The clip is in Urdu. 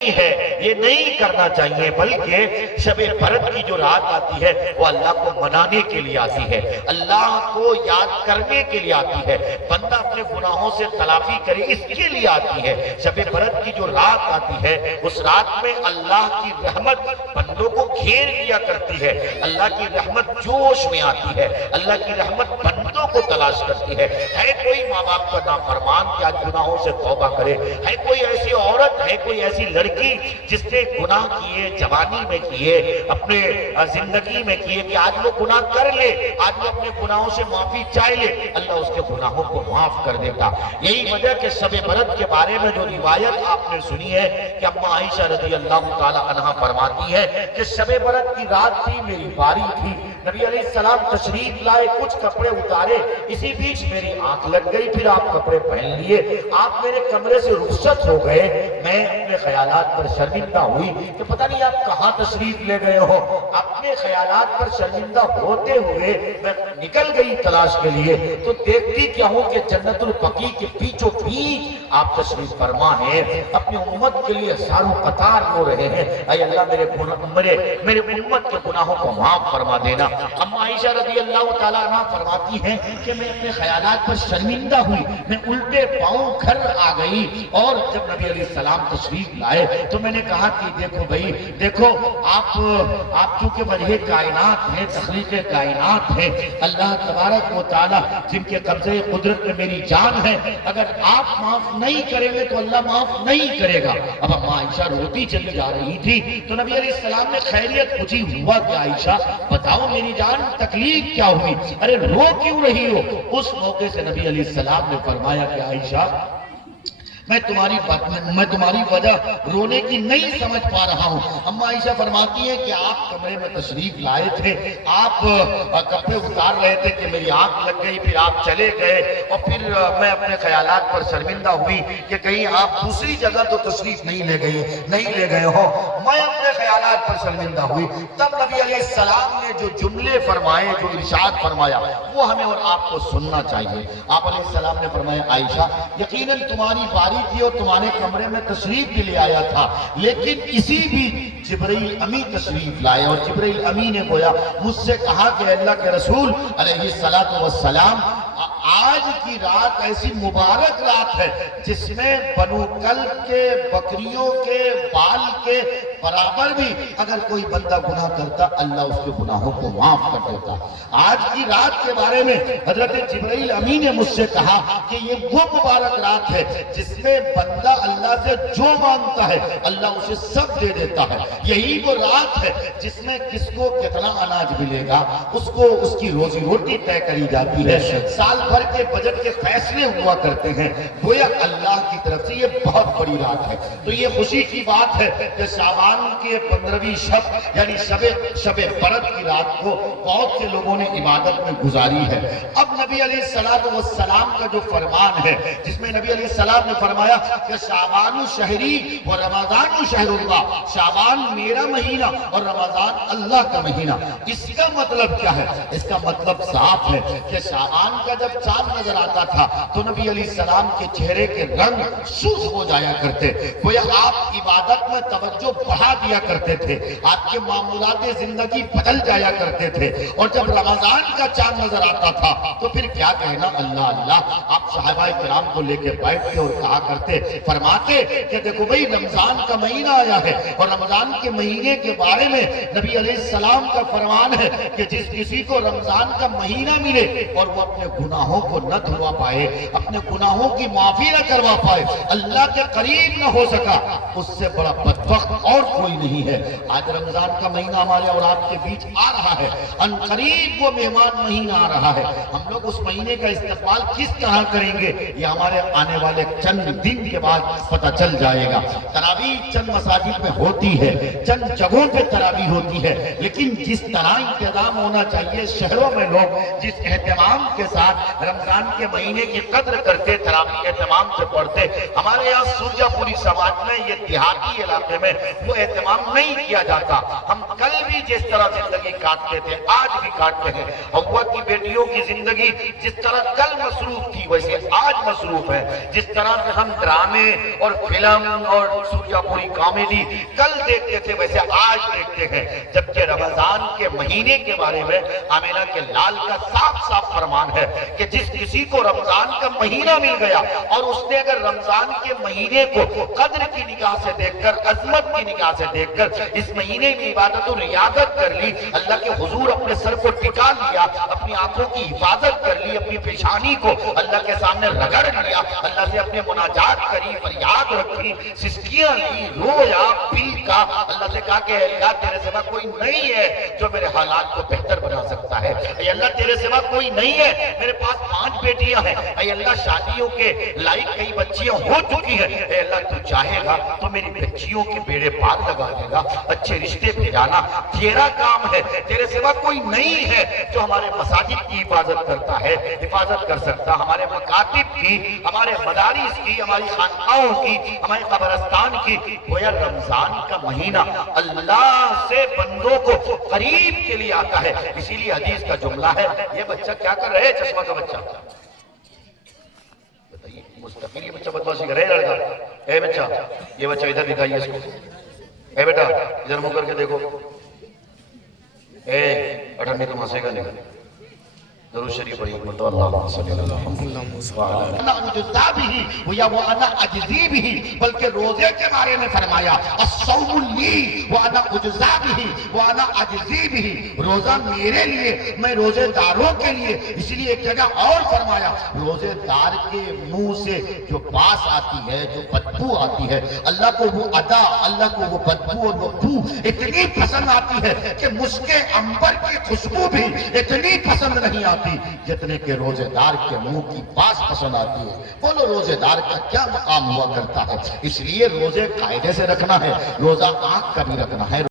ہے، یہ نہیں کرنا چاہیے، بلکہ شب برات کی جو رات آتی ہے وہ اللہ کو منانے کے لیے آتی ہے، اللہ کو یاد کرنے کے لیے آتی ہے، بندہ اپنے گناہوں سے تلافی کرے اس کے لیے آتی ہے۔ شب برات کی جو رات آتی ہے اس رات میں اللہ کی رحمت بندوں کو گھیر لیا کرتی ہے، اللہ کی رحمت جوش میں آتی ہے، اللہ کی رحمت بندوں کو تلاش کرتی ہے۔ ہے کوئی ماں باپ کا نافرمان کہ آج گناہوں سے توبہ کرے؟ ہے کوئی ایسی عورت، ہے کوئی ایسی لڑکی جس نے گناہ کیے، جوانی میں کیے، اپنے زندگی میں کیے، کہ آج وہ گناہ کر لے، آج وہ اپنے گناہوں سے معافی چاہ لے، اللہ اس کے گناہوں کو معاف کر دیتا۔ یہی وجہ کہ شب برات کے بارے میں جو روایت آپ نے سنی ہے کہ اماں عائشہ رضی اللہ تعالی عنہ فرماتی ہے کہ شب برات کی رات تھی، میری باری تھی، نبی علیہ السلام تشریف لائے، کچھ کپڑے اتارے، اسی بیچ میری آنکھ لگ گئی، پھر آپ کپڑے پہن لیے، آپ میرے کمرے سے رخصت ہو گئے، میں اپنے خیالات پر شرمندہ ہوئی کہ پتہ نہیں آپ کہاں تشریف لے گئے ہو۔ اپنے خیالات پر شرمندہ ہوتے ہوئے میں نکل گئی تلاش کے لیے، تو دیکھتی کیا ہوں کہ جنت البقیع کے پیچھو پیچھ آپ تشریف فرما ہیں، اپنی امت کے لیے ساروں قطار رو رہے ہیں، اے اللہ میرے امت کے گناہوں کو معاف فرما دینا۔ اماں عائشہ رضی اللہ تعالیٰ عنہ فرماتی ہیں کہ میں اپنے خیالات پر شرمندہ ہوئی، میں الٹے پاؤں گھر آ گئی، اور جب نبی علیہ السلام تشریف لائے تو میں نے کہا کہ دیکھو بھائی، دیکھو آپ چونکہ وجہ کائنات ہیں، تخلیق کائنات ہیں، اللہ تبارک و تعالیٰ جن کے قبضے قدرت میں میری جان ہے، اگر آپ معاف نہیں کریں گے تو اللہ معاف نہیں کرے گا۔ اب اماں عائشہ روتی چلی جا رہی تھی تو نبی علیہ السلام نے خیریت پوچھی، ہوا کہ عائشہ بتاؤ میری جان تکلیف کیا ہوئی، ارے رو کیوں رہی ہو؟ اس موقع سے نبی علیہ السلام نے فرمایا کہ عائشہ میں تمہاری وجہ رونے کی نہیں سمجھ پا رہا ہوں۔ اماں عائشہ فرماتی ہے کہ آپ کمرے میں تشریف لائے تھے، آپ کپڑے اتار رہے تھے کہ میری آنکھ لگ گئی، پھر آپ چلے گئے، اور پھر میں اپنے خیالات پر شرمندہ ہوئی کہ کہیں آپ دوسری جگہ تو تشریف نہیں لے گئے ہو، میں اپنے خیالات پر شرمندہ ہوئی۔ تب نبی علیہ السلام نے جو جملے فرمائے، جو ارشاد فرمایا، وہ ہمیں اور آپ کو سننا چاہیے۔ آپ علیہ السلام نے فرمایا عائشہ یقیناً تمہاری باری تھی اور تمہارے کمرے میں تشریف بھی لے آیا تھا، لیکن اسی بھی جبرائیل امی تشریف لائے، اور جبرائیل امی نے گویا مجھ سے کہا کہ اللہ کے رسول علیہ السلام آج کی رات ایسی مبارک رات ہے جس میں بنو کلب کے، بکریوں کے بال کے برابر بھی اگر کوئی بندہ گناہ کرتا اللہ اس کے گناہوں کو معاف کر دیتا۔ آج کی رات کے بارے میں حضرت جبرائیل امی نے مجھ سے کہا کہ یہ وہ مبارک رات ہے جس میں بندہ اللہ سے جو مانگتا ہے اللہ اسے سب دے دیتا ہے۔ یہی وہ رات ہے جس میں کس کو کتنا اناج ملے گا اس کو اس کی روزی روٹی طے کری جاتی ہے، سال بھر کے بجٹ کے فیصلے ہوا کرتے ہیں، گویا اللہ کی طرف سے یہ بہت بڑی رات ہے۔ تو یہ خوشی کی بات ہے کہ شعبان کے 15ویں شب یعنی شب برات کی رات کو بہت سے لوگوں نے عبادت میں گزاری ہے۔ اب نبی علیہ السلام کا جو فرمان ہے جس میں نبی علیہ السلام نے فرمایا کہ شعبان شہری و رمضان شہر اللہ، شعبان میرا مہینہ اور رمضان اللہ کا مہینہ۔ اس کا مطلب کیا ہے؟ اس کا مطلب صاف ہے کہ شعبان کا جب چاند نظر آتا تھا تو نبی علیہ السلام کے چہرے کے رنگ سرخ ہو جایا کرتے، گویا آپ عبادت میں توجہ بڑھا دیا کرتے تھے، آپ کے معمولات زندگی بدل جایا کرتے تھے، اور جب رمضان کا چاند نظر آتا تھا تو پھر کیا کہنا اللہ اللہ، آپ صحابہ کرام کو لے کے بیٹھتے اور کہا کرتے، فرماتے کہ دیکھو بھئی رمضان کا مہینہ آیا ہے، اور رمضان کے مہینے کے بارے میں نبی علیہ السلام کا فرمان ہے کہ جس کسی کو رمضان کا مہینہ ملے اور وہ اپنے گناہوں کو نہ دھوا پائے، اپنے گناہوں کی معافی نہ کروا پائے، اللہ کے قریب نہ ہو سکا، اس سے بڑا بدبخت اور کوئی نہیں ہے۔ آج رمضان کا مہینہ ہمارے اور آپ کے بیچ آ رہا ہے، ان قریب وہ مہمان مہینہ آ رہا ہے، ہم لوگ اس مہینے کا استقبال کس طرح کریں گے یہ ہمارے آنے والے چند دن کے بعد پتہ چل جائے گا۔ تراویح چند مساجد میں ہوتی ہے، چند جگہوں پہ تراویح ہوتی ہے، لیکن جس طرح انتظام ہونا چاہیے شہروں میں لوگ جس اہتمام کے ساتھ رمضان کے مہینے کی قدر کرتے، تراویح اہتمام سے پڑھتے۔ ہمارے یہاں سرجا پوری سماج میں، یہ دیہاتی علاقے میں وہ اہتمام نہیں کیا جاتا۔ ہم کل بھی جس طرح زندگی کاٹتے تھے آج بھی کاٹتے ہیں۔ حوا کی بیٹیوں کی زندگی جس طرح کل مصروف تھی ویسے آج مصروف ہے۔ جس طرح سے ہم ڈرامے اور فلم اور سرجا پوری کامیڈی کل دیکھتے تھے ویسے آج دیکھتے ہیں۔ جبکہ رمضان کے مہینے کے بارے میں آمینہ کے لال کا صاف صاف فرمان ہے کہ جس کسی کو رمضان کا مہینہ مل گیا اور اس نے اگر رمضان کے مہینے کو قدر کی نگاہ سے دیکھ کر، عظمت کی نگاہ سے دیکھ کر اس مہینے میں عبادت و ریاضت کر لی، اللہ کے حضور اپنے سر کو ٹکا لیا، اپنی آنکھوں کی حفاظت کر لی، اپنی پیشانی کو اللہ کے سامنے رگڑ لیا، اللہ سے اپنے مناجات کری، فریاد رکھی، سسکیاں لی، رویا، پیکا، اللہ سے کہا کہ اے اللہ تیرے سوا کوئی نہیں ہے جو میرے حالات کو بہتر بنا سکتا ہے۔ اے اللہ تیرے سوا کوئی نہیں ہے، میرے پاس 5 بیٹیاں ہیں، اے اللہ شادیوں کے لائق کئی بچیاں ہو چکی ہیں، اے اللہ تو چاہے گا تو میری بچیوں کے بیڑے پار لگا دے گا، اچھے رشتے بھیجانا تیرا کام ہے۔ تیرے سوا کوئی نہیں ہے جو ہمارے مساجد کی حفاظت کرتا ہے، حفاظت کر سکتا، ہمارے مکاتب کی، ہمارے مدارس کی، ہماری خانقاہوں کی، ہمارے قبرستان کی۔ گویا رمضان کا مہینہ اللہ سے بندوں کو قریب کے لیے آتا ہے۔ اسی لیے حدیث کا جملہ ہے، یہ بچہ کیا کر رہے ہے؟ چشمہ کا بچہ بتائیے، مستقل یہ بچہ بدماشی کر رہے ہے لڑکا؟ اے بچہ، یہ بچہ ادھر دکھائیے اس کو، اے بیٹا ادھر منہ کر کے دیکھو، اے اٹھنے تو مسے کا نہیں، درود شریف پڑھیے، اللہم صلی اللہ علیہ وسلم۔ انا اجزا بھی یا وہ انا اجزی بھی، بلکہ روزے کے بارے میں فرمایا الصوم لی وانا اجزا بھی وانا اجزی بھی، روزہ میرے لیے، میں روزے داروں کے لیے۔ اس لیے ایک جگہ اور فرمایا روزے دار کے منہ سے جو باس آتی ہے، جو بدبو آتی ہے، اللہ کو وہ ادا، اللہ کو وہ بدبو اور وہ بو اتنی پسند آتی ہے کہ مشک عنبر کی خوشبو بھی اتنی پسند نہیں آتی جتنے کہ روزے دار کے منہ کی باس پسند آتی ہے۔ بولو روزے دار کا کیا مقام ہوا کرتا ہے؟ اس لیے روزے قاعدے سے رکھنا ہے، روزہ آنکھ کا بھی رکھنا ہے۔